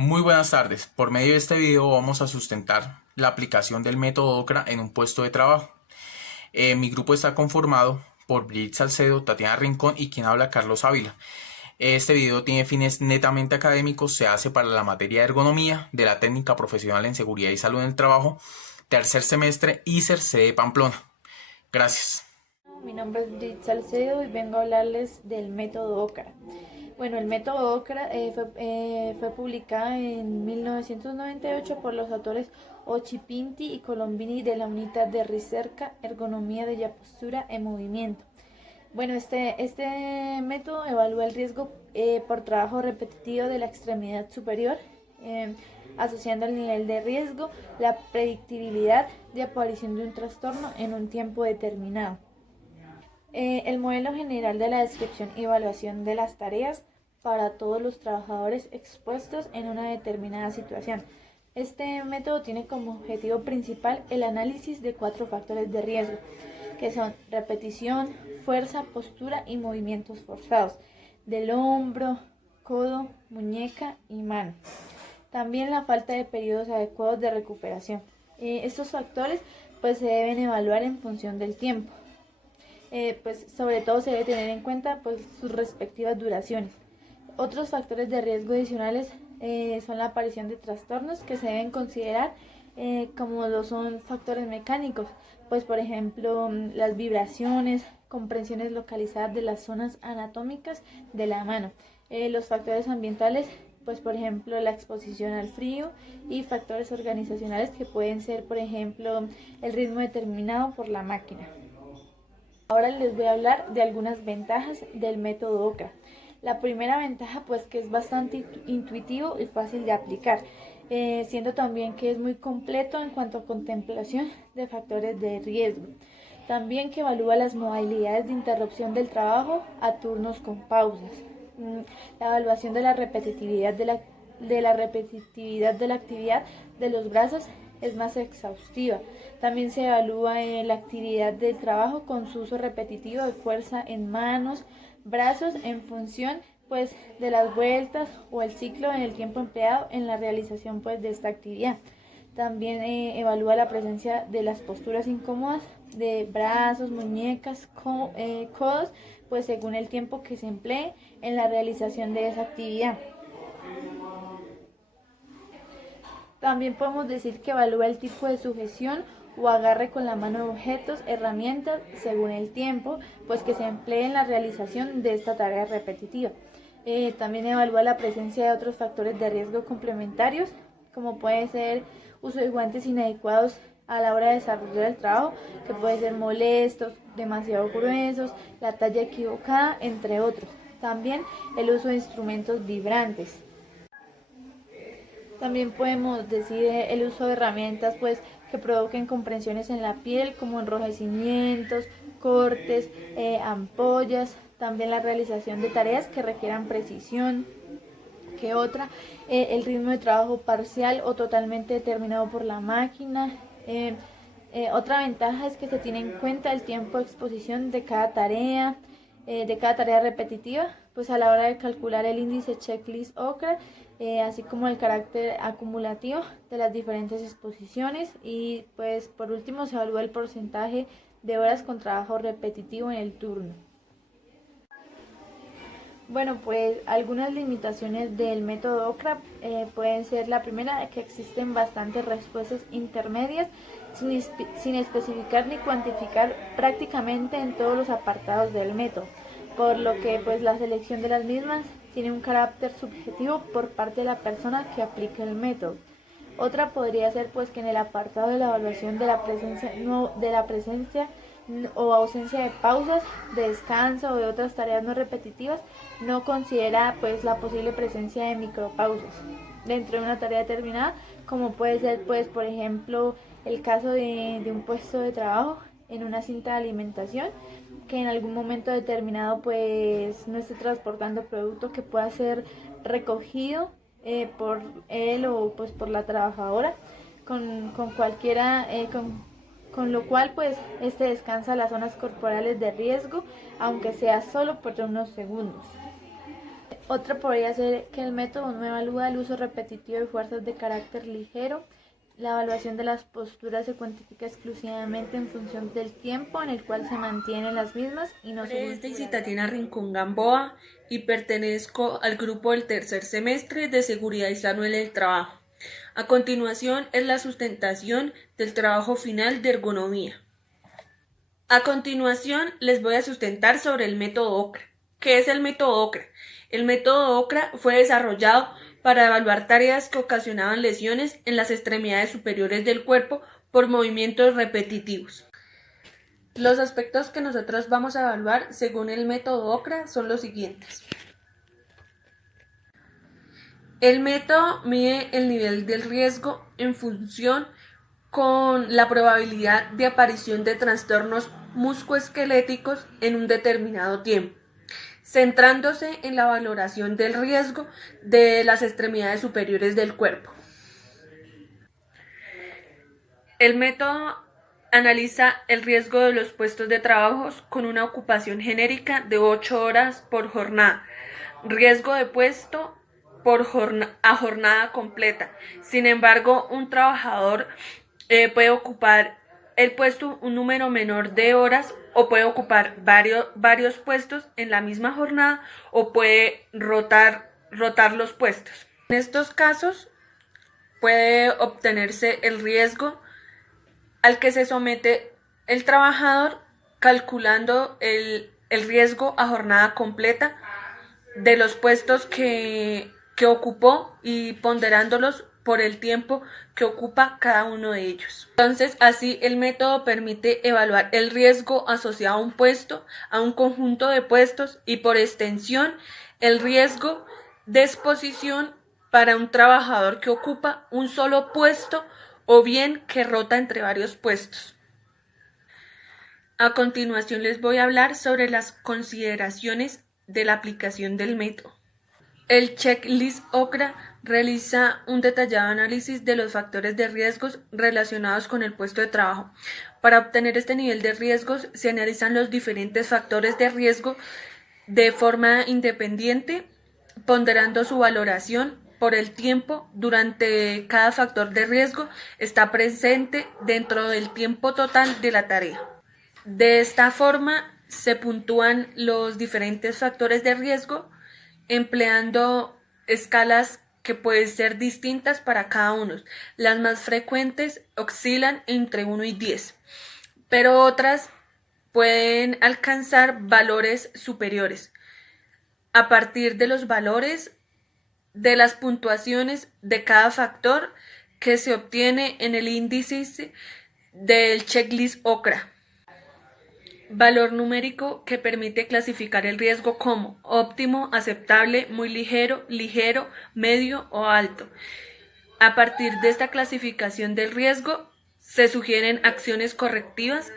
Muy buenas tardes. Por medio de este video vamos a sustentar la aplicación del método OCRA en un puesto de trabajo. Mi grupo está conformado por Brigitte Salcedo, Tatiana Rincón y quien habla Carlos Ávila. Este video tiene fines netamente académicos, se hace para la materia de ergonomía de la técnica profesional en seguridad y salud en el trabajo, tercer semestre ISER de Pamplona. Gracias. Mi nombre es Brigitte Salcedo y vengo a hablarles del método OCRA. Bueno, el método OCRA fue publicado en 1998 por los autores Occhipinti y Colombini de la Unidad de Ricerca Ergonomía de la Postura en Movimiento. Bueno, este método evalúa el riesgo por trabajo repetitivo de la extremidad superior, asociando el nivel de riesgo, la predictibilidad de aparición de un trastorno en un tiempo determinado. El modelo general de la descripción y evaluación de las tareas para todos los trabajadores expuestos en una determinada situación. Este método tiene como objetivo principal el análisis de 4 factores de riesgo, que son repetición, fuerza, postura y movimientos forzados del hombro, codo, muñeca y mano. También la falta de periodos adecuados de recuperación. Estos factores pues se deben evaluar en función del tiempo. Pues sobre todo se debe tener en cuenta pues sus respectivas duraciones. Otros factores de riesgo adicionales son la aparición de trastornos que se deben considerar, como lo son factores mecánicos, pues por ejemplo las vibraciones, comprensiones localizadas de las zonas anatómicas de la mano. Los factores ambientales, pues por ejemplo la exposición al frío, y factores organizacionales que pueden ser por ejemplo el ritmo determinado por la máquina. Ahora les voy a hablar de algunas ventajas del método OCRA. La primera ventaja pues que es bastante intuitivo y fácil de aplicar, siendo también que es muy completo en cuanto a contemplación de factores de riesgo. También que evalúa las modalidades de interrupción del trabajo a turnos con pausas. La evaluación de la repetitividad de la actividad de los brazos es más exhaustiva. También se evalúa la actividad del trabajo con su uso repetitivo de fuerza en manos, brazos, en función pues de las vueltas o el ciclo en el tiempo empleado en la realización pues de esta actividad. También evalúa la presencia de las posturas incómodas de brazos, muñecas, codos, pues según el tiempo que se emplee en la realización de esa actividad. También podemos decir que evalúa el tipo de sujeción o agarre con la mano de objetos, herramientas, según el tiempo pues que se emplee en la realización de esta tarea repetitiva. También evalúa la presencia de otros factores de riesgo complementarios, como puede ser uso de guantes inadecuados a la hora de desarrollar el trabajo, que puede ser molestos, demasiado gruesos, la talla equivocada, entre otros. También el uso de instrumentos vibrantes. También podemos decir el uso de herramientas pues que provoquen comprensiones en la piel, como enrojecimientos, cortes, ampollas. También la realización de tareas que requieran precisión. Que otra, el ritmo de trabajo parcial o totalmente determinado por la máquina. Otra ventaja es que se tiene en cuenta el tiempo de exposición de cada tarea repetitiva, pues a la hora de calcular el índice checklist OCRA, así como el carácter acumulativo de las diferentes exposiciones, y pues por último se evalúa el porcentaje de horas con trabajo repetitivo en el turno. Bueno, pues algunas limitaciones del método OCRA pueden ser: la primera, que existen bastantes respuestas intermedias sin especificar ni cuantificar prácticamente en todos los apartados del método, por lo que pues la selección de las mismas tiene un carácter subjetivo por parte de la persona que aplica el método. Otra podría ser pues que en el apartado de la evaluación de la presencia o ausencia de pausas, de descanso o de otras tareas no repetitivas, no considera pues la posible presencia de micropausas dentro de una tarea determinada, como puede ser pues por ejemplo el caso de un puesto de trabajo en una cinta de alimentación, que en algún momento determinado pues no esté transportando producto que pueda ser recogido por él o pues por la trabajadora, con lo cual pues descansa las zonas corporales de riesgo, aunque sea solo por unos segundos. Otra podría ser que el método no evalúa el uso repetitivo de fuerzas de carácter ligero. La evaluación de las posturas se cuantifica exclusivamente en función del tiempo en el cual se mantienen las mismas y no se... Es Daisy Tatiana Rincón Gamboa y pertenezco al grupo del tercer semestre de Seguridad y Salud en el Trabajo. A continuación es la sustentación del trabajo final de ergonomía. A continuación les voy a sustentar sobre el método OCRA. ¿Qué es el método OCRA? El método OCRA fue desarrollado para evaluar tareas que ocasionaban lesiones en las extremidades superiores del cuerpo por movimientos repetitivos. Los aspectos que nosotros vamos a evaluar según el método OCRA son los siguientes. El método mide el nivel del riesgo en función con la probabilidad de aparición de trastornos musculoesqueléticos en un determinado tiempo, centrándose en la valoración del riesgo de las extremidades superiores del cuerpo. El método analiza el riesgo de los puestos de trabajo con una ocupación genérica de 8 horas por jornada, riesgo de puesto a jornada completa. Sin embargo, un trabajador puede ocupar el puesto un número menor de horas o puede ocupar varios puestos en la misma jornada o puede rotar los puestos. En estos casos puede obtenerse el riesgo al que se somete el trabajador calculando el riesgo a jornada completa de los puestos que ocupó y ponderándolos por el tiempo que ocupa cada uno de ellos. Entonces, así el método permite evaluar el riesgo asociado a un puesto, a un conjunto de puestos y por extensión el riesgo de exposición para un trabajador que ocupa un solo puesto o bien que rota entre varios puestos. A continuación les voy a hablar sobre las consideraciones de la aplicación del método. El checklist OCRA realiza un detallado análisis de los factores de riesgos relacionados con el puesto de trabajo. Para obtener este nivel de riesgos se analizan los diferentes factores de riesgo de forma independiente, ponderando su valoración por el tiempo durante cada factor de riesgo está presente dentro del tiempo total de la tarea. De esta forma se puntúan los diferentes factores de riesgo empleando escalas que pueden ser distintas para cada uno. Las más frecuentes oscilan entre 1 y 10, pero otras pueden alcanzar valores superiores. A partir de los valores de las puntuaciones de cada factor que se obtiene en el índice del checklist OCRA. Valor numérico que permite clasificar el riesgo como óptimo, aceptable, muy ligero, ligero, medio o alto. A partir de esta clasificación del riesgo se sugieren acciones correctivas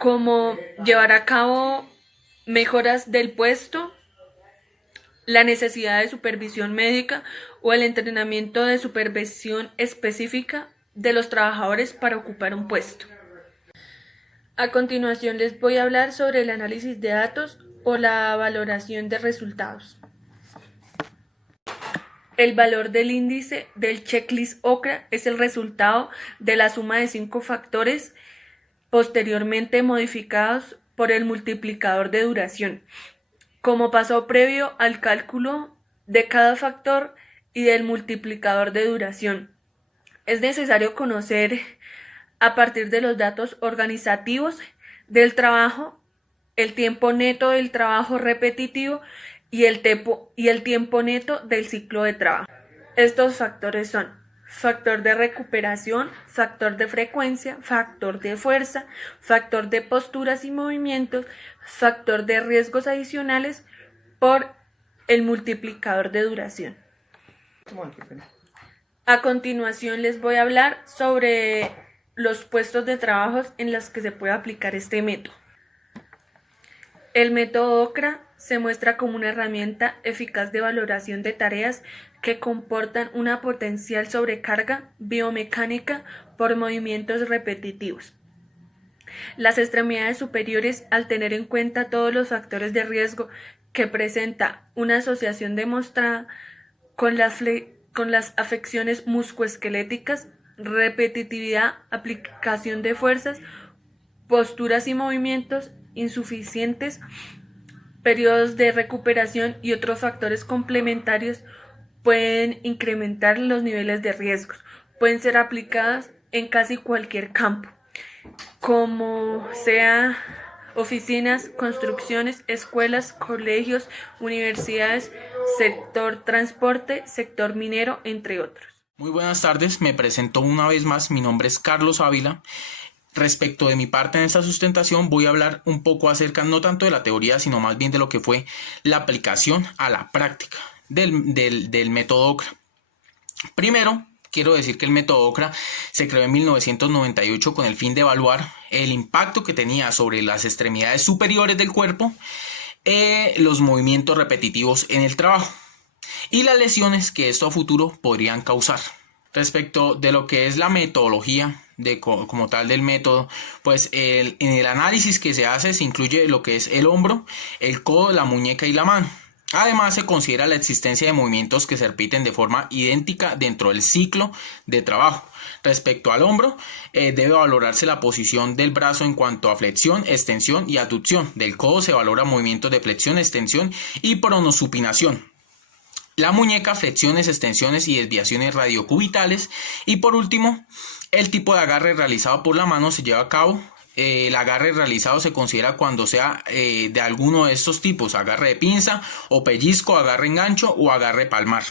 como llevar a cabo mejoras del puesto, la necesidad de supervisión médica o el entrenamiento de supervisión específica de los trabajadores para ocupar un puesto. A continuación les voy a hablar sobre el análisis de datos o la valoración de resultados. El valor del índice del checklist OCRA es el resultado de la suma de 5 factores posteriormente modificados por el multiplicador de duración, como paso previo al cálculo de cada factor y del multiplicador de duración. Es necesario conocer a partir de los datos organizativos del trabajo, el tiempo neto del trabajo repetitivo y el tiempo neto del ciclo de trabajo. Estos factores son factor de recuperación, factor de frecuencia, factor de fuerza, factor de posturas y movimientos, factor de riesgos adicionales por el multiplicador de duración. A continuación les voy a hablar sobre los puestos de trabajo en los que se puede aplicar este método. El método OCRA se muestra como una herramienta eficaz de valoración de tareas que comportan una potencial sobrecarga biomecánica por movimientos repetitivos. Las extremidades superiores, al tener en cuenta todos los factores de riesgo que presenta una asociación demostrada con las afecciones musculoesqueléticas, repetitividad, aplicación de fuerzas, posturas y movimientos insuficientes, periodos de recuperación y otros factores complementarios pueden incrementar los niveles de riesgos. Pueden ser aplicadas en casi cualquier campo, como sea oficinas, construcciones, escuelas, colegios, universidades, sector transporte, sector minero, entre otros. Muy buenas tardes, me presento una vez más, mi nombre es Carlos Ávila. Respecto de mi parte en esta sustentación voy a hablar un poco acerca no tanto de la teoría sino más bien de lo que fue la aplicación a la práctica del método OCRA. Primero, quiero decir que el método OCRA se creó en 1998 con el fin de evaluar el impacto que tenía sobre las extremidades superiores del cuerpo, los movimientos repetitivos en el trabajo y las lesiones que esto a futuro podrían causar. Respecto de lo que es la metodología como tal del método, pues en el análisis que se hace se incluye lo que es el hombro, el codo, la muñeca y la mano. Además se considera la existencia de movimientos que se repiten de forma idéntica dentro del ciclo de trabajo. Respecto al hombro, debe valorarse la posición del brazo en cuanto a flexión, extensión y abducción. Del codo se valora movimientos de flexión, extensión y pronosupinación. La muñeca, flexiones, extensiones y desviaciones radiocubitales. Y por último, el tipo de agarre realizado por la mano se lleva a cabo. El agarre realizado se considera cuando sea de alguno de estos tipos: agarre de pinza o pellizco, agarre en gancho o agarre palmar.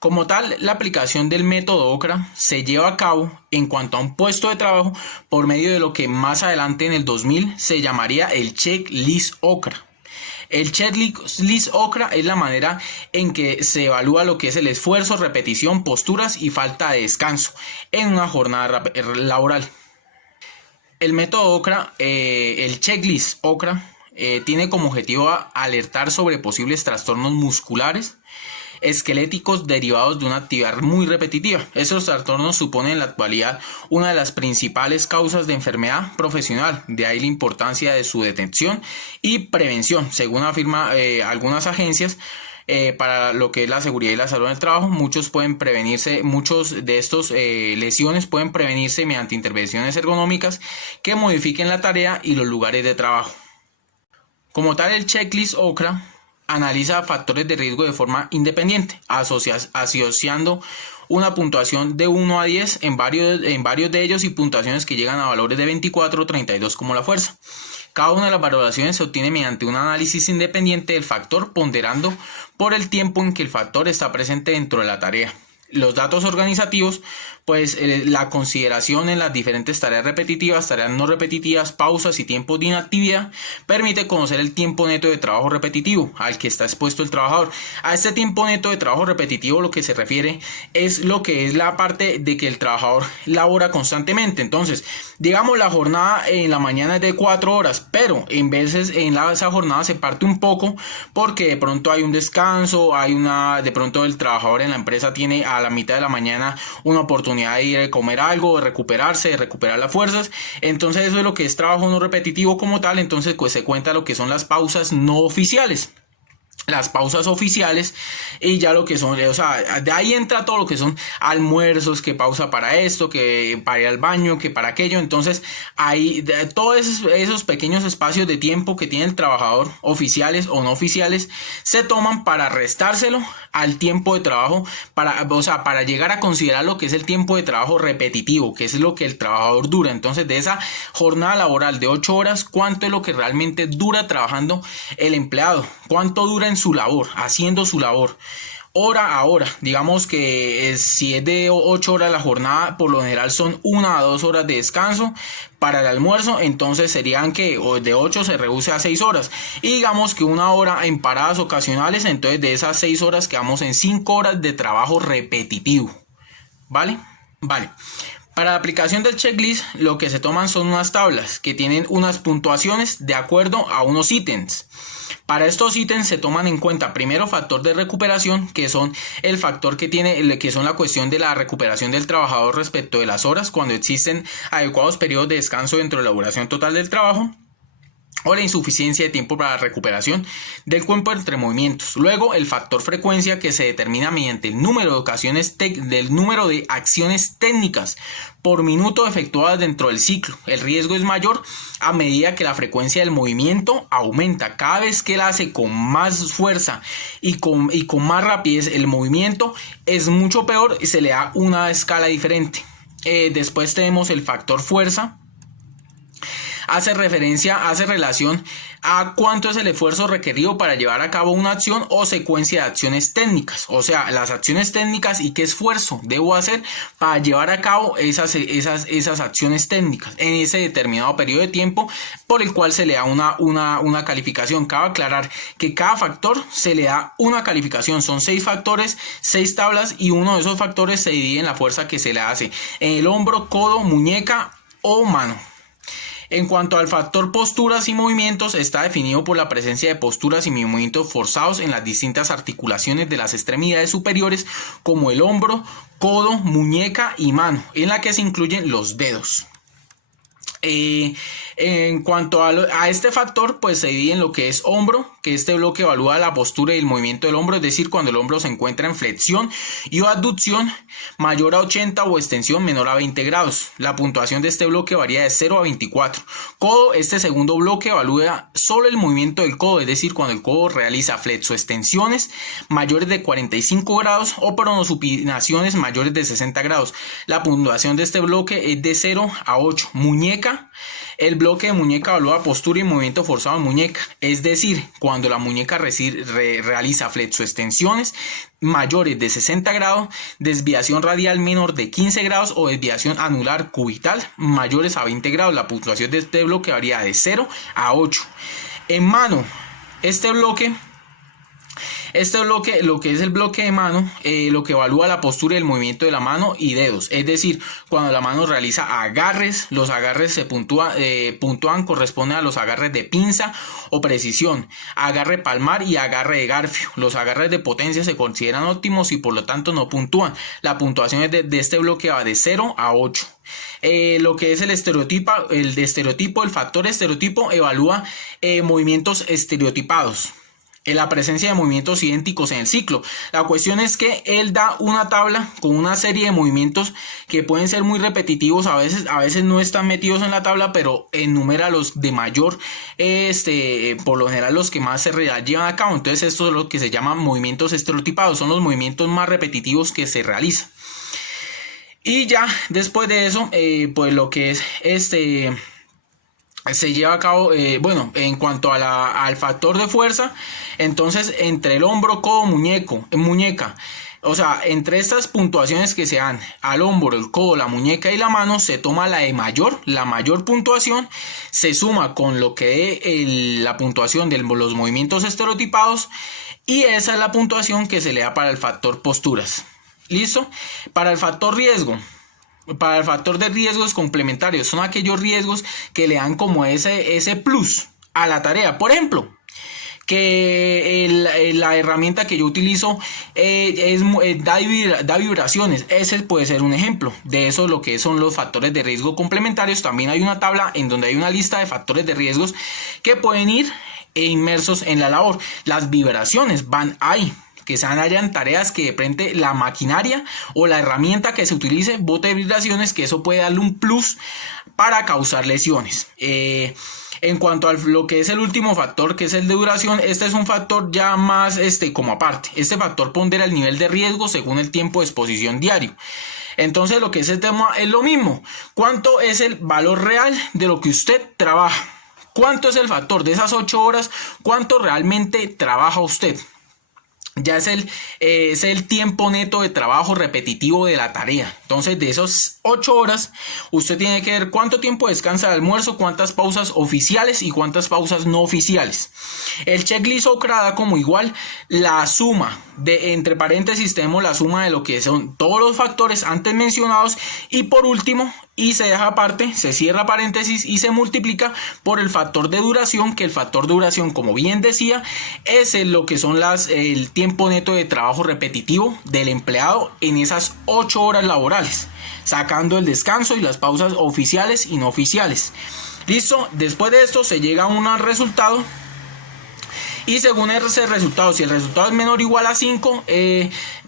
Como tal, la aplicación del método OCRA se lleva a cabo en cuanto a un puesto de trabajo por medio de lo que más adelante en el 2000 se llamaría el checklist OCRA. El checklist OCRA es la manera en que se evalúa lo que es el esfuerzo, repetición, posturas y falta de descanso en una jornada laboral. El método OCRA, el checklist OCRA, tiene como objetivo alertar sobre posibles trastornos musculares, esqueléticos derivados de una actividad muy repetitiva. Esos trastornos suponen en la actualidad una de las principales causas de enfermedad profesional, de ahí la importancia de su detección y prevención. Según afirma algunas agencias para lo que es la seguridad y la salud en el trabajo, muchos de estos lesiones pueden prevenirse mediante intervenciones ergonómicas que modifiquen la tarea y los lugares de trabajo. Como tal, el checklist OCRA analiza factores de riesgo de forma independiente, asociando una puntuación de 1 a 10 en varios de ellos y puntuaciones que llegan a valores de 24 o 32 como la fuerza. Cada una de las valoraciones se obtiene mediante un análisis independiente del factor, ponderando por el tiempo en que el factor está presente dentro de la tarea. Los datos organizativos, pues la consideración en las diferentes tareas repetitivas, tareas no repetitivas, pausas y tiempos de inactividad, permite conocer el tiempo neto de trabajo repetitivo al que está expuesto el trabajador. A este tiempo neto de trabajo repetitivo lo que se refiere es lo que es la parte de que el trabajador labora constantemente. Entonces, digamos, la jornada en la mañana es de 4 horas, pero en veces esa jornada se parte un poco porque de pronto hay un descanso, de pronto el trabajador en la empresa tiene a la mitad de la mañana una oportunidad de ir a comer algo, de recuperarse, de recuperar las fuerzas. Entonces eso es lo que es trabajo no repetitivo como tal. Entonces pues se cuenta lo que son las pausas no oficiales. Las pausas oficiales y ya lo que son, o sea, de ahí entra todo lo que son almuerzos, que pausa para esto, que para ir al baño, que para aquello. Entonces ahí todos esos pequeños espacios de tiempo que tiene el trabajador, oficiales o no oficiales, se toman para restárselo al tiempo de trabajo, para llegar a considerar lo que es el tiempo de trabajo repetitivo, que es lo que el trabajador dura. Entonces de esa jornada laboral de 8 horas, ¿cuánto es lo que realmente dura trabajando el empleado? ¿Cuánto dura en su labor, haciendo su labor? Hora a hora, digamos que si es de 8 horas la jornada, por lo general son 1 a 2 horas de descanso para el almuerzo. Entonces serían que de 8 se reduce a 6 horas y digamos que 1 hora en paradas ocasionales. Entonces de esas 6 horas quedamos en 5 horas de trabajo repetitivo. Vale. Para la aplicación del checklist, lo que se toman son unas tablas que tienen unas puntuaciones de acuerdo a unos ítems. Para estos ítems se toman en cuenta primero factor de recuperación, que son el factor que son la cuestión de la recuperación del trabajador respecto de las horas, cuando existen adecuados periodos de descanso dentro de la duración total del trabajo. o la insuficiencia de tiempo para la recuperación del cuerpo entre movimientos. Luego, el factor frecuencia, que se determina mediante el número de ocasiones del número de acciones técnicas por minuto efectuadas dentro del ciclo. El riesgo es mayor a medida que la frecuencia del movimiento aumenta. Cada vez que él hace con más fuerza y con más rapidez el movimiento, es mucho peor y se le da una escala diferente. Después tenemos el factor fuerza. Hace relación a cuánto es el esfuerzo requerido para llevar a cabo una acción o secuencia de acciones técnicas. O sea, las acciones técnicas y qué esfuerzo debo hacer para llevar a cabo esas acciones técnicas en ese determinado periodo de tiempo por el cual se le da una calificación. Cabe aclarar que cada factor se le da una calificación. Son 6 factores, 6 tablas, y uno de esos factores se divide en la fuerza que se le hace en el hombro, codo, muñeca o mano. En cuanto al factor posturas y movimientos, está definido por la presencia de posturas y movimientos forzados en las distintas articulaciones de las extremidades superiores, como el hombro, codo, muñeca y mano, en la que se incluyen los dedos. En cuanto a este factor, pues se divide en lo que es hombro, que este bloque evalúa la postura y el movimiento del hombro, es decir, cuando el hombro se encuentra en flexión y o abducción mayor a 80 o extensión menor a 20 grados. La puntuación de este bloque varía de 0 a 24. Codo, este segundo bloque evalúa solo el movimiento del codo, es decir, cuando el codo realiza flexoextensiones mayores de 45 grados o pronosupinaciones mayores de 60 grados. La puntuación de este bloque es de 0 a 8. Muñeca. El bloque de muñeca evalúa postura y movimiento forzado en muñeca, es decir, cuando la muñeca realiza flexoextensiones mayores de 60 grados, desviación radial menor de 15 grados o desviación anular cubital mayores a 20 grados. La puntuación de este bloque varía de 0 a 8. En mano, lo que es el bloque de mano, lo que evalúa la postura y el movimiento de la mano y dedos, es decir, cuando la mano realiza agarres, los agarres se corresponden a los agarres de pinza o precisión, agarre palmar y agarre de garfio. Los agarres de potencia se consideran óptimos y por lo tanto no puntúan. La puntuación de este bloque va de 0 a 8. Lo que es el factor estereotipo evalúa movimientos estereotipados, en la presencia de movimientos idénticos en el ciclo. La cuestión es que él da una tabla con una serie de movimientos que pueden ser muy repetitivos, a veces no están metidos en la tabla, pero enumera los de mayor, por lo general los que más se llevan a cabo. Entonces esto es lo que se llaman movimientos estereotipados, son los movimientos más repetitivos que se realizan. Y ya después de eso, pues lo que es se lleva a cabo, en cuanto a al factor de fuerza, entonces entre el hombro, codo, muñeca, o sea, entre estas puntuaciones que se dan al hombro, el codo, la muñeca y la mano, se toma la mayor puntuación, se suma con lo que es la puntuación de los movimientos estereotipados, y esa es la puntuación que se le da para el factor posturas. ¿Listo? Para el factor riesgo. Para el factor de riesgos complementarios, son aquellos riesgos que le dan como ese plus a la tarea. Por ejemplo, que la herramienta que yo utilizo da vibraciones. Ese puede ser un ejemplo de eso, lo que son los factores de riesgo complementarios. También hay una tabla en donde hay una lista de factores de riesgos que pueden ir inmersos en la labor. Las vibraciones van ahí, que se hayan tareas que de frente la maquinaria o la herramienta que se utilice bote vibraciones, que eso puede darle un plus para causar lesiones. En cuanto a lo que es el último factor, que es el de duración, este es un factor ya más como aparte. Este factor pondera el nivel de riesgo según el tiempo de exposición diario. Entonces lo que es el tema es lo mismo. ¿Cuánto es el valor real de lo que usted trabaja? ¿Cuánto es el factor de esas 8 horas? ¿Cuánto realmente trabaja usted? Ya es el tiempo neto de trabajo repetitivo de la tarea. Entonces, de esas 8 horas, usted tiene que ver cuánto tiempo descansa el almuerzo, cuántas pausas oficiales y cuántas pausas no oficiales. El checklist OCRA da como igual la suma entre paréntesis tenemos la suma de lo que son todos los factores antes mencionados, y por último, y se deja aparte, se cierra paréntesis y se multiplica por el factor de duración, que el factor de duración, como bien decía, es lo que son el tiempo neto de trabajo repetitivo del empleado en esas 8 horas laborales, sacando el descanso y las pausas oficiales y no oficiales. Listo, después de esto se llega a un resultado. Y según ese resultado, si el resultado es menor o igual a 5,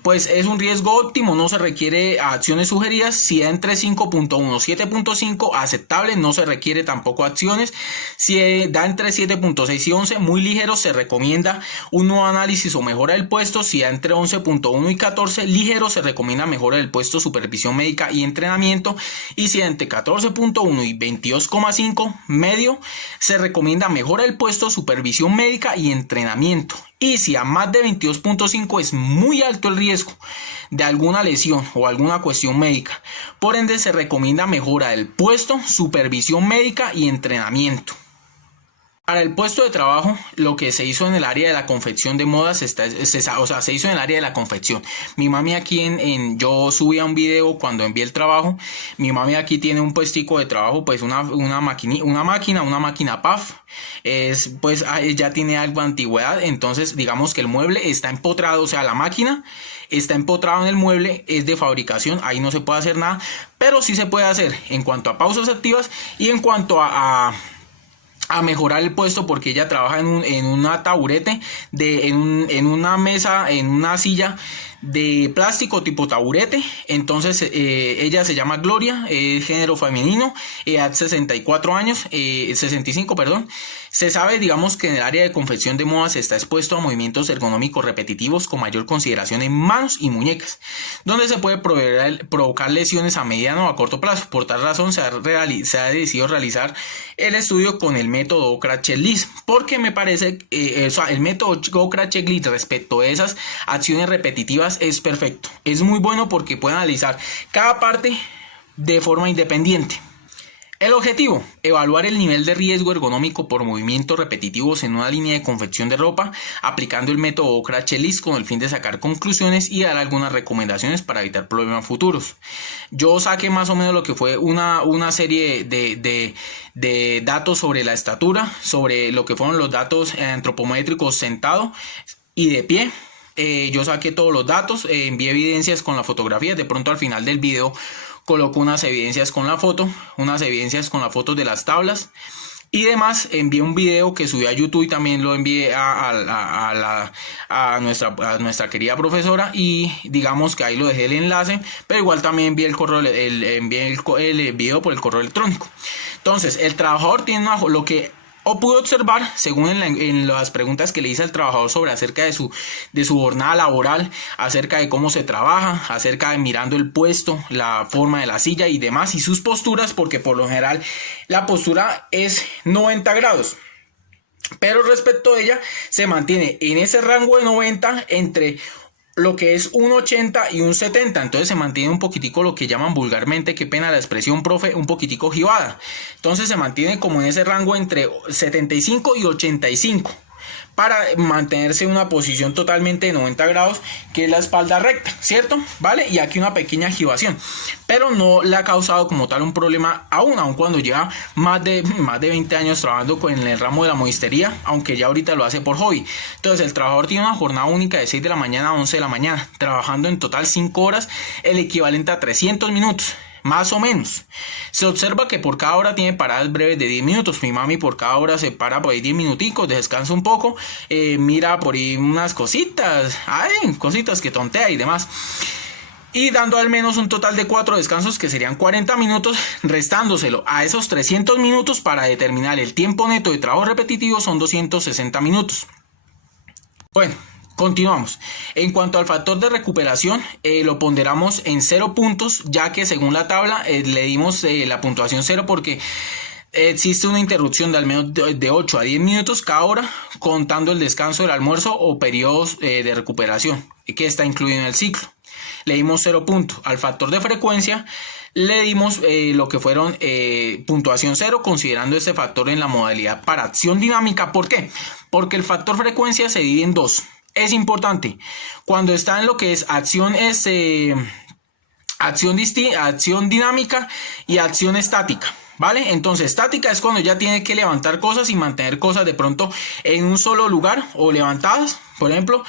pues es un riesgo óptimo, no se requiere acciones sugeridas. Si da entre 5.1 y 7.5, aceptable, no se requiere tampoco acciones. Si da entre 7.6 y 11, muy ligero, se recomienda un nuevo análisis o mejora del puesto. Si da entre 11.1 y 14, ligero, se recomienda mejora del puesto, supervisión médica y entrenamiento. Y si da entre 14.1 y 22.5, medio, se recomienda mejora del puesto, supervisión médica y entrenamiento. Y si a más de 22.5 es muy alto el riesgo de alguna lesión o alguna cuestión médica, por ende se recomienda mejora del puesto, supervisión médica y entrenamiento. Para el puesto de trabajo, lo que se hizo en el área de la confección de modas, se hizo en el área de la confección. Mi mami aquí yo subía un video cuando envié el trabajo. Mi mami aquí tiene un puestico de trabajo, pues una máquina PAF. Pues ya tiene algo de antigüedad, entonces digamos que el mueble está empotrado, o sea, la máquina está empotrado en el mueble, es de fabricación, ahí no se puede hacer nada, pero sí se puede hacer en cuanto a pausas activas y en cuanto a mejorar el puesto, porque ella trabaja en una taburete, en una mesa, en una silla de plástico tipo taburete. Entonces ella se llama Gloria, género femenino, edad 64 años, 65, perdón. Se sabe, digamos, que en el área de confección de modas está expuesto a movimientos ergonómicos repetitivos con mayor consideración en manos y muñecas, donde se puede provocar lesiones a mediano o a corto plazo. Por tal razón se ha decidido realizar el estudio con el método Okra-Checklist, porque me parece el método Okra-Checklist respecto a esas acciones repetitivas es perfecto. Es muy bueno porque puede analizar cada parte de forma independiente. El objetivo: evaluar el nivel de riesgo ergonómico por movimientos repetitivos en una línea de confección de ropa, aplicando el método Okra-Checklist con el fin de sacar conclusiones y dar algunas recomendaciones para evitar problemas futuros. Yo saqué más o menos lo que fue una serie de datos sobre la estatura, sobre lo que fueron los datos antropométricos sentado y de pie. Yo saqué todos los datos, envié evidencias con las fotografías. De pronto al final del video coloco unas evidencias con la foto, unas evidencias con las fotos de las tablas y demás. Envié un video que subí a YouTube y también lo envié a nuestra querida profesora, y digamos que ahí lo dejé el enlace, pero igual también envié el video por el correo electrónico. Entonces el trabajador tiene lo que pude observar, según en las preguntas que le hice al trabajador sobre acerca de su jornada laboral, acerca de cómo se trabaja, acerca de mirando el puesto, la forma de la silla y demás, y sus posturas, porque por lo general la postura es 90 grados. Pero respecto a ella, se mantiene en ese rango de 90 entre lo que es un 80 y un 70, entonces se mantiene un poquitico lo que llaman vulgarmente, qué pena la expresión, profe, un poquitico jibada. Entonces se mantiene como en ese rango entre 75 y 85 para mantenerse en una posición totalmente de 90 grados, que es la espalda recta, ¿cierto? ¿Vale? Y aquí una pequeña gibación, pero no le ha causado como tal un problema aún cuando lleva más de 20 años trabajando en el ramo de la modistería, aunque ya ahorita lo hace por hobby. Entonces el trabajador tiene una jornada única de 6 de la mañana a 11 de la mañana, trabajando en total 5 horas, el equivalente a 300 minutos. Más o menos. Se observa que por cada hora tiene paradas breves de 10 minutos. Mi mami por cada hora se para por ahí 10 minuticos, descansa un poco, mira por ahí unas cositas, cositas que tontea y demás. Y dando al menos un total de 4 descansos, que serían 40 minutos, restándoselo a esos 300 minutos para determinar el tiempo neto de trabajo repetitivo, son 260 minutos. Bueno, continuamos. En cuanto al factor de recuperación, lo ponderamos en 0 puntos, ya que según la tabla le dimos la puntuación 0 porque existe una interrupción de al menos de 8 a 10 minutos cada hora, contando el descanso del almuerzo o periodos de recuperación, que está incluido en el ciclo. Le dimos 0 puntos. Al factor de frecuencia le dimos lo que fueron puntuación 0, considerando este factor en la modalidad para acción dinámica. ¿Por qué? Porque el factor frecuencia se divide en 2. Es importante, cuando está en lo que es acción dinámica y acción estática, ¿vale? Entonces estática es cuando ya tiene que levantar cosas y mantener cosas de pronto en un solo lugar o levantadas, por ejemplo,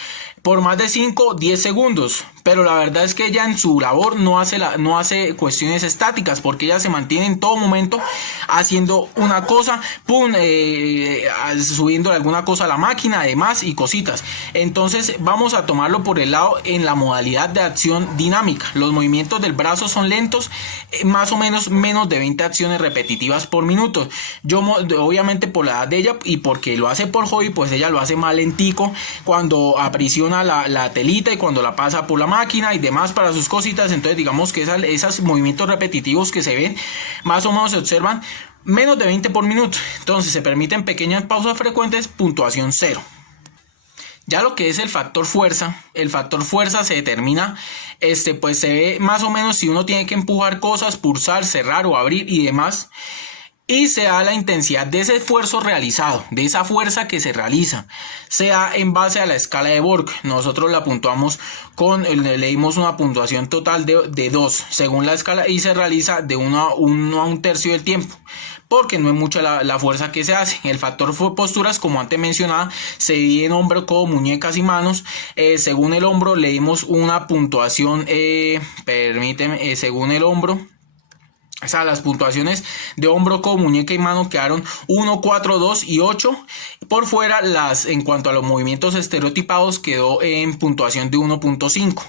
por más de 5 o 10 segundos, pero la verdad es que ella en su labor no hace cuestiones estáticas, porque ella se mantiene en todo momento haciendo una cosa, subiendo alguna cosa a la máquina, además, y cositas. Entonces vamos a tomarlo por el lado en la modalidad de acción dinámica. Los movimientos del brazo son lentos, más o menos de 20 acciones repetitivas por minuto. Yo obviamente por la edad de ella y porque lo hace por hobby, pues ella lo hace más lentico cuando aprisiona la telita y cuando la pasa por la máquina y demás para sus cositas. Entonces digamos que esos movimientos repetitivos que se ven más o menos se observan menos de 20 por minuto. Entonces se permiten pequeñas pausas frecuentes, puntuación 0. Ya lo que es el factor fuerza se determina, pues se ve más o menos si uno tiene que empujar cosas, pulsar, cerrar o abrir y demás. Y se da la intensidad de ese esfuerzo realizado, de esa fuerza que se realiza, sea en base a la escala de Borg. Nosotros la puntuamos le dimos una puntuación total de 2 según la escala y se realiza de 1 a 1/3 del tiempo, porque no es mucha la fuerza que se hace. El factor posturas, como antes mencionaba, se divide en hombro, codo, muñecas y manos. Según el hombro le dimos una puntuación, según el hombro. O sea, las puntuaciones de hombro, codo, muñeca y mano quedaron 1, 4, 2 y 8. Por fuera, en cuanto a los movimientos estereotipados, quedó en puntuación de 1.5.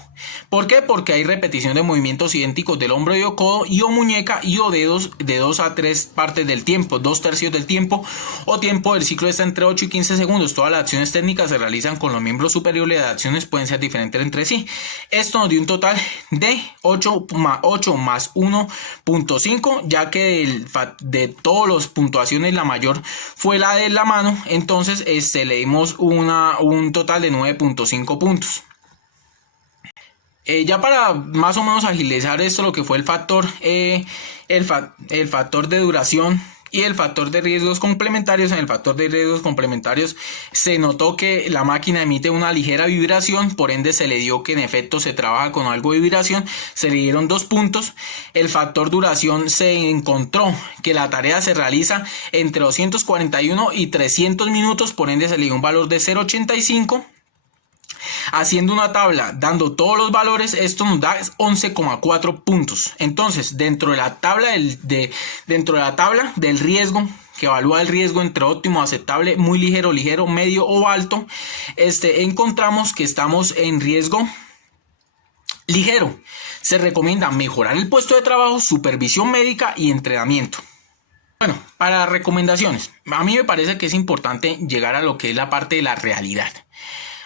¿Por qué? Porque hay repetición de movimientos idénticos del hombro y o codo y o muñeca y o dedos de 2 a 3 partes del tiempo, 2/3 del tiempo, o tiempo del ciclo está entre 8 y 15 segundos. Todas las acciones técnicas se realizan con los miembros superiores. Las acciones pueden ser diferentes entre sí. Esto nos dio un total de 8 más 1.5, ya que de todas las puntuaciones la mayor fue la de la mano. Entonces le dimos un total de 9.5 puntos. Ya para más o menos agilizar esto, lo que fue el factor de duración y el factor de riesgos complementarios. En el factor de riesgos complementarios se notó que la máquina emite una ligera vibración, por ende se le dio que en efecto se trabaja con algo de vibración, se le dieron 2 puntos. El factor duración se encontró que la tarea se realiza entre 241 y 300 minutos, por ende se le dio un valor de 0.85. Haciendo una tabla, dando todos los valores, esto nos da 11,4 puntos. Entonces, dentro de la tabla del riesgo, que evalúa el riesgo entre óptimo, aceptable, muy ligero, medio o alto, encontramos que estamos en riesgo ligero. Se recomienda mejorar el puesto de trabajo, supervisión médica y entrenamiento. Bueno, para recomendaciones, a mí me parece que es importante llegar a lo que es la parte de la realidad.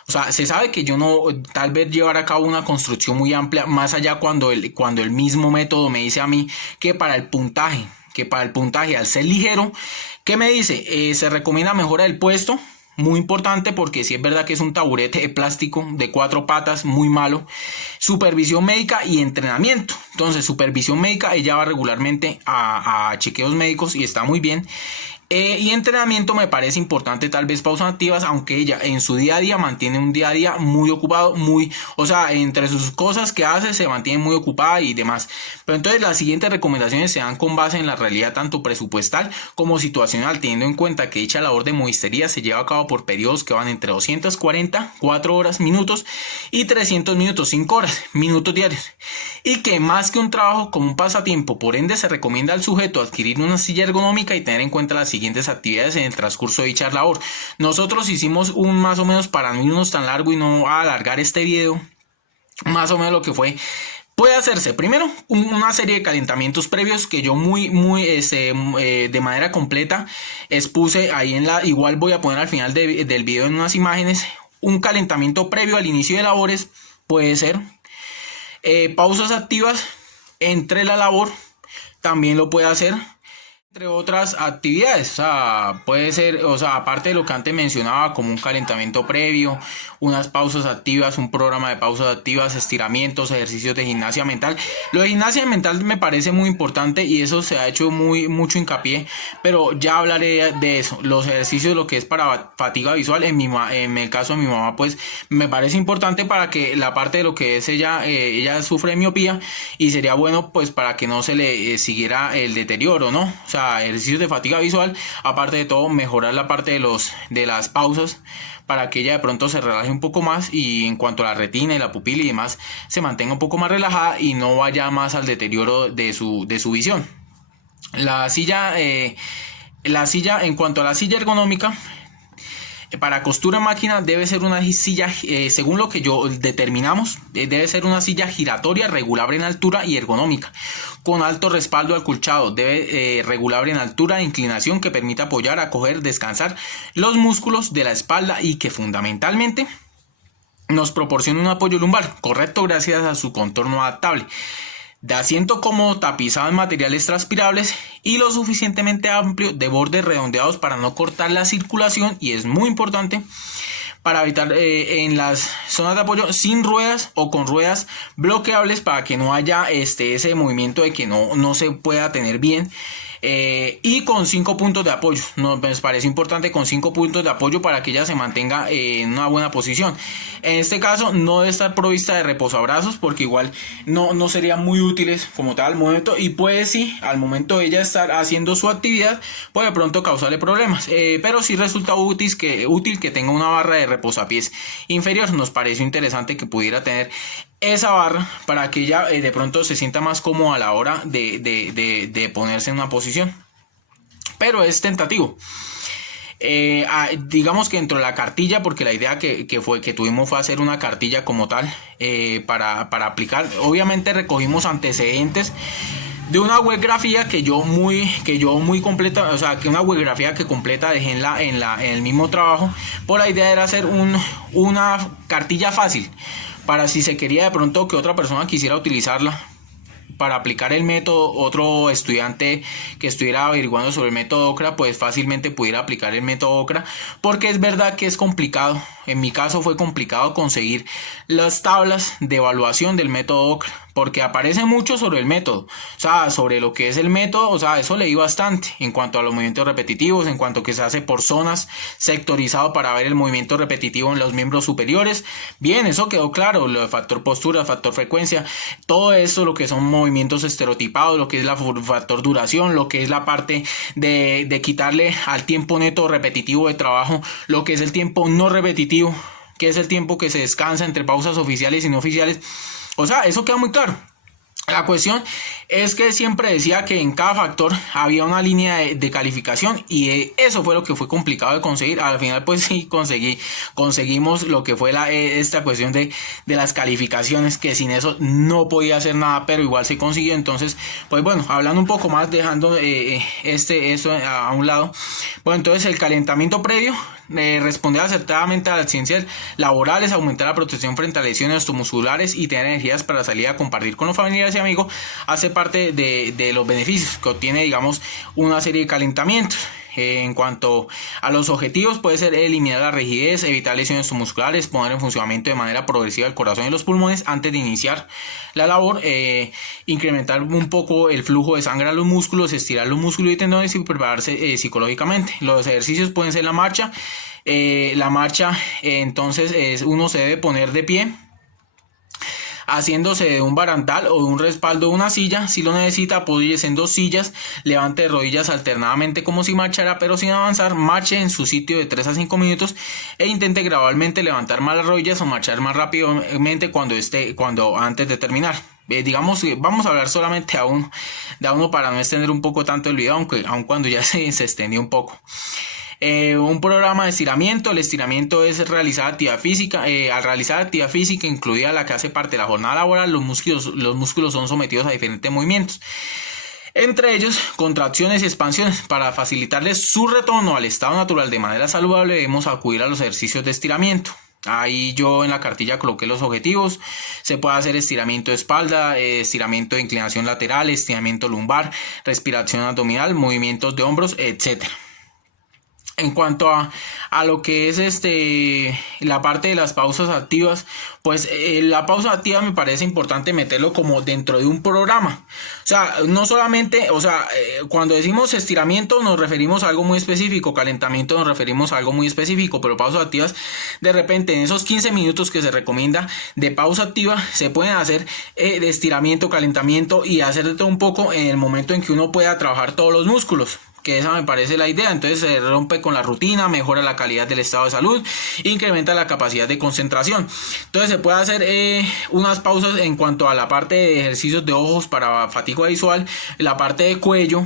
O sea, se sabe que yo no, tal vez llevar a cabo una construcción muy amplia, más allá cuando el mismo método me dice a mí que para el puntaje al ser ligero, ¿qué me dice? Se recomienda mejora del puesto, muy importante, porque si es verdad que es un taburete de plástico de 4 patas, muy malo. Supervisión médica y entrenamiento. Entonces, supervisión médica, ella va regularmente a chequeos médicos y está muy bien. Y entrenamiento me parece importante, tal vez pausas activas, aunque ella en su día a día mantiene un día a día muy ocupado, o sea, entre sus cosas que hace se mantiene muy ocupada y demás. Pero entonces las siguientes recomendaciones se dan con base en la realidad tanto presupuestal como situacional, teniendo en cuenta que dicha labor de modistería se lleva a cabo por periodos que van entre 240, 4 horas, minutos y 300 minutos, 5 horas, minutos diarios. Y que más que un trabajo como un pasatiempo, por ende se recomienda al sujeto adquirir una silla ergonómica y tener en cuenta las siguientes actividades en el transcurso de dicha labor. Nosotros hicimos más o menos, para no irnos tan largo y no alargar este video, más o menos lo que fue. Puede hacerse primero una serie de calentamientos previos que yo de manera completa expuse ahí igual voy a poner al final del video en unas imágenes. Un calentamiento previo al inicio de labores puede ser. Pausas activas entre la labor también lo puede hacer, entre otras actividades. O sea, puede ser, o sea, aparte de lo que antes mencionaba, como un calentamiento previo, unas pausas activas, un programa de pausas activas, estiramientos, ejercicios de gimnasia mental. Lo de gimnasia mental me parece muy importante y eso se ha hecho mucho hincapié, pero ya hablaré de eso. Los ejercicios, lo que es para fatiga visual, en el caso de mi mamá, pues me parece importante para que la parte de lo que es ella sufre de miopía y sería bueno pues para que no se le siguiera el deterioro, ¿no? O sea, sea, ejercicios de fatiga visual. Aparte de todo, mejorar la parte de las pausas para que ella de pronto se relaje un poco más y en cuanto a la retina y la pupila y demás se mantenga un poco más relajada y no vaya más al deterioro de su visión. La silla, en cuanto a la silla ergonómica, para costura en máquina debe ser una silla, según lo que yo determinamos, debe ser una silla giratoria, regulable en altura y ergonómica, con alto respaldo acolchado, debe regulable en altura e inclinación que permita apoyar, acoger, descansar los músculos de la espalda y que fundamentalmente nos proporcione un apoyo lumbar correcto gracias a su contorno adaptable. De asiento cómodo, tapizado en materiales transpirables y lo suficientemente amplio de bordes redondeados para no cortar la circulación, y es muy importante para evitar en las zonas de apoyo sin ruedas o con ruedas bloqueables para que no haya ese movimiento de que no se pueda tener bien. Y con 5 puntos de apoyo, nos parece importante con 5 puntos de apoyo para que ella se mantenga en una buena posición. En este caso no debe estar provista de reposabrazos porque igual no serían muy útiles como tal al momento, y puede sí al momento de ella estar haciendo su actividad puede de pronto causarle problemas, pero sí resulta útil que tenga una barra de reposapiés inferior. Nos pareció interesante que pudiera tener esa barra para que ella de pronto se sienta más cómoda a la hora de ponerse en una posición, pero es tentativo. Digamos que dentro de la cartilla, porque la idea que tuvimos fue hacer una cartilla como tal para aplicar. Obviamente recogimos antecedentes de una webgrafía que yo muy completa, o sea, que una webgrafía que completa dejé en el mismo trabajo, por la idea era hacer una cartilla fácil para si se quería de pronto que otra persona quisiera utilizarla para aplicar el método, otro estudiante que estuviera averiguando sobre el método Okra, pues fácilmente pudiera aplicar el método Okra, porque es verdad que es complicado. En mi caso fue complicado conseguir las tablas de evaluación del método Okra, porque aparece mucho sobre el método, o sea, sobre lo que es el método, o sea, eso leí bastante en cuanto a los movimientos repetitivos, en cuanto que se hace por zonas, sectorizado para ver el movimiento repetitivo en los miembros superiores. Bien, eso quedó claro, lo de factor postura, factor frecuencia, todo eso, lo que son movimientos estereotipados, lo que es la factor duración, lo que es la parte de quitarle al tiempo neto repetitivo de trabajo, lo que es el tiempo no repetitivo, que es el tiempo que se descansa entre pausas oficiales y no oficiales. O sea, eso queda muy claro. La cuestión es que siempre decía que en cada factor había una línea de calificación, y eso fue lo que fue complicado de conseguir. Al final pues sí conseguimos lo que fue esta cuestión de las calificaciones, que sin eso no podía hacer nada, pero igual se consiguió. Entonces pues bueno, hablando un poco más, dejando eso a un lado, bueno, entonces el calentamiento previo, responder acertadamente a las ciencias laborales, aumentar la protección frente a lesiones osteomusculares y tener energías para salir a compartir con los familiares y amigos, hace parte de los beneficios que obtiene, digamos, una serie de calentamientos. En cuanto a los objetivos, puede ser eliminar la rigidez, evitar lesiones musculares, poner en funcionamiento de manera progresiva el corazón y los pulmones antes de iniciar la labor, incrementar un poco el flujo de sangre a los músculos, estirar los músculos y tendones y prepararse psicológicamente. Los ejercicios pueden ser la marcha. Entonces uno se debe poner de pie, haciéndose de un barandal o de un respaldo de una silla. Si lo necesita, apóyese en 2 sillas, levante rodillas alternadamente como si marchara pero sin avanzar, marche en su sitio de 3 a 5 minutos e intente gradualmente levantar más las rodillas o marchar más rápidamente cuando antes de terminar. Digamos, vamos a hablar solamente de uno para no extender un poco tanto el video, aun cuando ya se extendió un poco. Un programa de estiramiento. El estiramiento es realizar actividad física. Al realizar actividad física, incluida la que hace parte de la jornada laboral, los músculos son sometidos a diferentes movimientos, entre ellos contracciones y expansiones. Para facilitarles su retorno al estado natural de manera saludable, debemos acudir a los ejercicios de estiramiento. Ahí yo en la cartilla coloqué los objetivos. Se puede hacer estiramiento de espalda, estiramiento de inclinación lateral, estiramiento lumbar, respiración abdominal, movimientos de hombros, etc. En cuanto a lo que es la parte de las pausas activas, pues la pausa activa me parece importante meterlo como dentro de un programa. O sea, no solamente, cuando decimos estiramiento nos referimos a algo muy específico, calentamiento nos referimos a algo muy específico, pero pausas activas, de repente en esos 15 minutos que se recomienda de pausa activa, se pueden hacer de estiramiento, calentamiento y hacer de todo un poco en el momento en que uno pueda trabajar todos los músculos, que esa me parece la idea. Entonces se rompe con la rutina, mejora la calidad del estado de salud, incrementa la capacidad de concentración. Entonces se puede hacer unas pausas en cuanto a la parte de ejercicios de ojos para fatiga visual, la parte de cuello,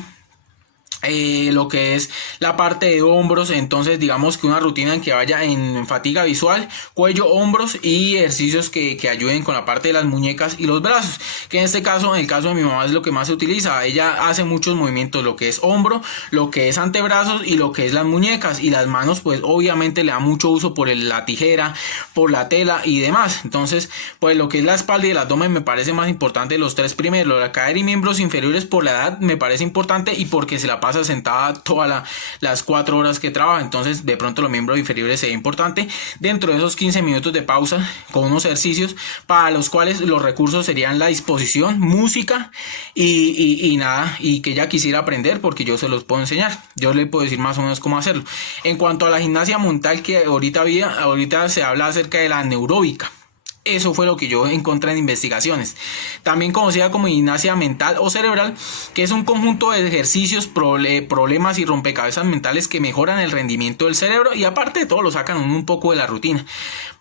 lo que es la parte de hombros. Entonces digamos que una rutina en que vaya en fatiga visual, cuello, hombros y ejercicios que ayuden con la parte de las muñecas y los brazos, que en este caso, en el caso de mi mamá, es lo que más se utiliza. Ella hace muchos movimientos, lo que es hombro, lo que es antebrazos y lo que es las muñecas, y las manos pues obviamente le da mucho uso por la tijera, por la tela y demás. Entonces pues lo que es la espalda y el abdomen me parece más importante los tres primeros. La cadera y miembros inferiores por la edad me parece importante y porque se la pasa sentada todas las 4 horas que trabaja. Entonces de pronto los miembros inferiores sería importante dentro de esos 15 minutos de pausa, con unos ejercicios para los cuales los recursos serían la disposición, música y nada, y que ella quisiera aprender, porque yo se los puedo enseñar, yo le puedo decir más o menos cómo hacerlo. En cuanto a la gimnasia mental, que ahorita se habla acerca de la neuróbica. Eso fue lo que yo encontré en investigaciones, también conocida como gimnasia mental o cerebral, que es un conjunto de ejercicios, problemas y rompecabezas mentales que mejoran el rendimiento del cerebro y aparte de todo lo sacan un poco de la rutina.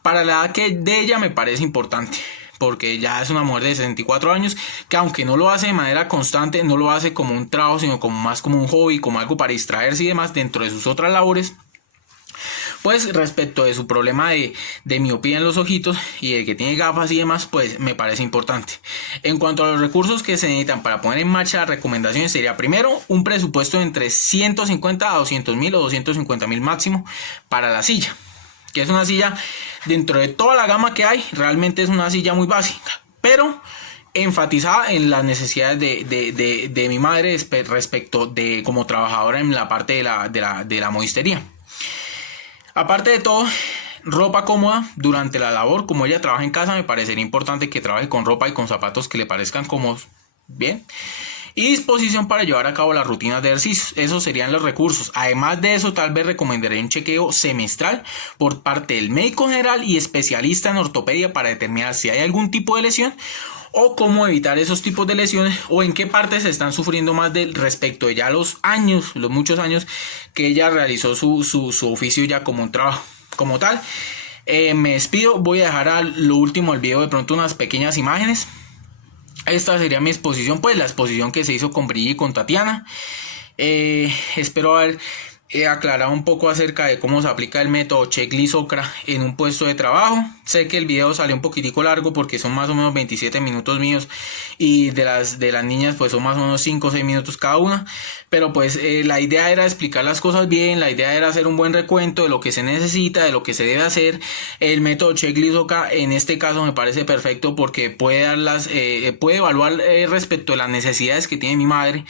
Para la edad que de ella me parece importante, porque ya es una mujer de 64 años que, aunque no lo hace de manera constante, no lo hace como un trabajo, sino como más como un hobby, como algo para distraerse y demás dentro de sus otras labores. Pues respecto de su problema de miopía en los ojitos y de que tiene gafas y demás, pues me parece importante. En cuanto a los recursos que se necesitan para poner en marcha las recomendaciones, sería primero un presupuesto de entre 150 a 200 mil o 250 mil máximo para la silla, que es una silla, dentro de toda la gama que hay, realmente es una silla muy básica, pero enfatizada en las necesidades de mi madre respecto de como trabajadora en la parte de la modistería. Aparte de todo, ropa cómoda durante la labor. Como ella trabaja en casa, me parecería importante que trabaje con ropa y con zapatos que le parezcan cómodos. Bien. Y disposición para llevar a cabo las rutinas de ejercicios. Esos serían los recursos. Además de eso, tal vez recomendaré un chequeo semestral por parte del médico general y especialista en ortopedia para determinar si hay algún tipo de lesión o cómo evitar esos tipos de lesiones, o en qué partes se están sufriendo más respecto de ya los muchos años que ella realizó su oficio ya como un trabajo. Como tal, me despido. Voy a dejar a lo último del video de pronto unas pequeñas imágenes. Esta sería mi exposición, pues la exposición que se hizo con Bri y con Tatiana. Espero haber aclarado un poco acerca de cómo se aplica el método Checklist-Ocra en un puesto de trabajo. Sé que el video salió un poquitico largo porque son más o menos 27 minutos míos, y de las niñas pues son más o menos 5 o 6 minutos cada una, pero pues la idea era explicar las cosas bien, la idea era hacer un buen recuento de lo que se necesita, de lo que se debe hacer. El método Checklist-Ocra en este caso me parece perfecto porque puede evaluar respecto de las necesidades que tiene mi madre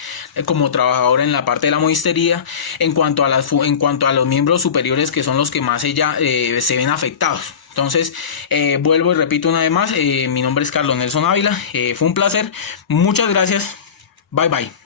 como trabajadora en la parte de la modistería, en cuanto a los miembros superiores, que son los que más se ven afectados. Entonces, vuelvo y repito una vez más, mi nombre es Carlos Nelson Ávila, fue un placer, muchas gracias, bye bye.